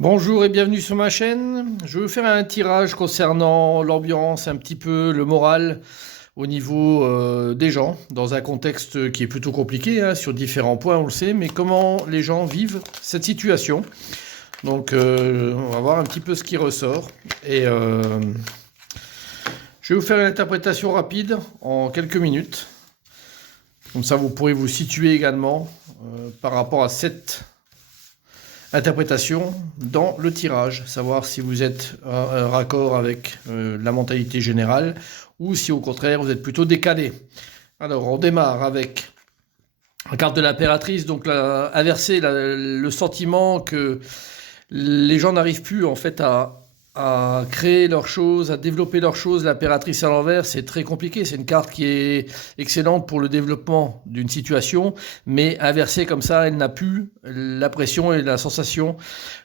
Bonjour et bienvenue sur ma chaîne. Je vais vous faire un tirage concernant l'ambiance, un petit peu le moral au niveau des gens, dans un contexte qui est plutôt compliqué, hein, sur différents points, on le sait, mais comment les gens vivent cette situation. Donc on va voir un petit peu ce qui ressort. Et je vais vous faire une interprétation rapide en quelques minutes. Comme ça, vous pourrez vous situer également par rapport à cette interprétation dans le tirage, savoir si vous êtes raccord avec la mentalité générale ou si au contraire vous êtes plutôt décalé. Alors on démarre avec la carte de l'impératrice, donc inverser le sentiment que les gens n'arrivent plus en fait à créer leurs choses, à développer leurs choses. L'impératrice à l'envers, c'est très compliqué. C'est une carte qui est excellente pour le développement d'une situation, mais inversée comme ça, elle n'a plus la pression et la sensation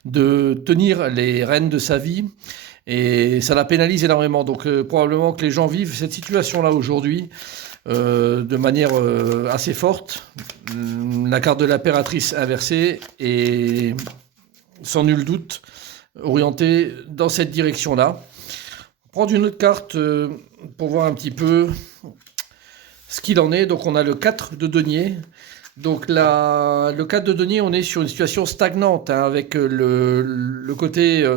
de tenir les rênes de sa vie. Et ça la pénalise énormément. Donc probablement que les gens vivent cette situation-là aujourd'hui de manière assez forte. La carte de l'impératrice inversée est sans nul doute orienté dans cette direction-là. Prendre une autre carte pour voir un petit peu ce qu'il en est. Donc on a le 4 de denier. Donc le 4 de denier, on est sur une situation stagnante, hein, avec le côté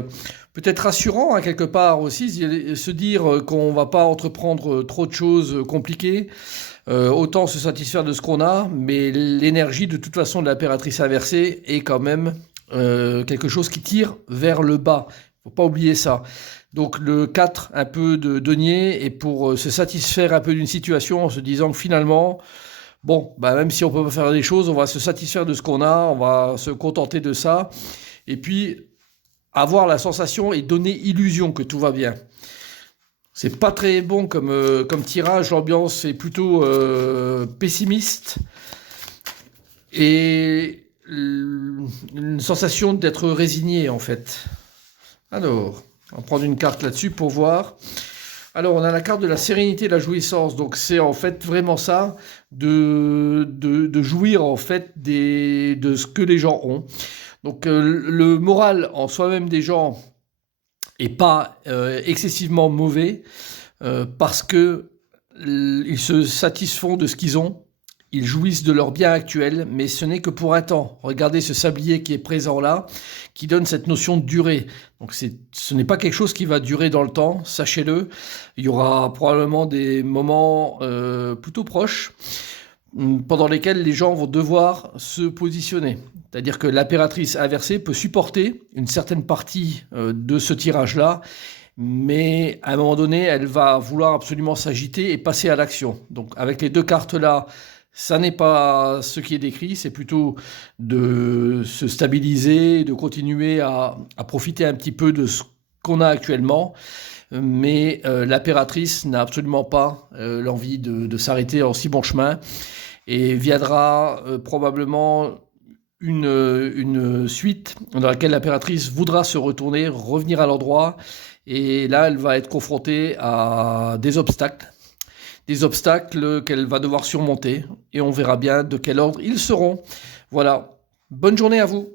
peut-être rassurant, hein, quelque part aussi, se dire qu'on ne va pas entreprendre trop de choses compliquées. Autant se satisfaire de ce qu'on a, mais l'énergie de toute façon de l'impératrice inversée est quand même quelque chose qui tire vers le bas. Il ne faut pas oublier ça. Donc le 4, un peu de denier, et pour se satisfaire un peu d'une situation en se disant que finalement, bon, bah même si on peut pas faire des choses, on va se satisfaire de ce qu'on a, on va se contenter de ça, et puis avoir la sensation et donner illusion que tout va bien. C'est pas très bon comme tirage, l'ambiance est plutôt pessimiste, et une sensation d'être résigné en fait. Alors, on va prendre une carte là-dessus pour voir. Alors, on a la carte de la sérénité et de la jouissance. Donc, c'est en fait vraiment ça, de jouir en fait de ce que les gens ont. Donc, le moral en soi-même des gens est pas excessivement mauvais parce que ils se satisfont de ce qu'ils ont. Ils jouissent de leur bien actuel, mais ce n'est que pour un temps. Regardez ce sablier qui est présent là, qui donne cette notion de durée. Donc ce n'est pas quelque chose qui va durer dans le temps, sachez-le. Il y aura probablement des moments plutôt proches pendant lesquels les gens vont devoir se positionner. C'est-à-dire que l'impératrice inversée peut supporter une certaine partie de ce tirage-là, mais à un moment donné, elle va vouloir absolument s'agiter et passer à l'action. Donc avec les deux cartes-là, ça n'est pas ce qui est décrit, c'est plutôt de se stabiliser, de continuer à profiter un petit peu de ce qu'on a actuellement. Mais l'impératrice n'a absolument pas l'envie de s'arrêter en si bon chemin. Et viendra probablement une suite dans laquelle l'impératrice voudra se retourner, revenir à l'endroit. Et là, elle va être confrontée à des obstacles qu'elle va devoir surmonter, et on verra bien de quel ordre ils seront. Voilà, bonne journée à vous.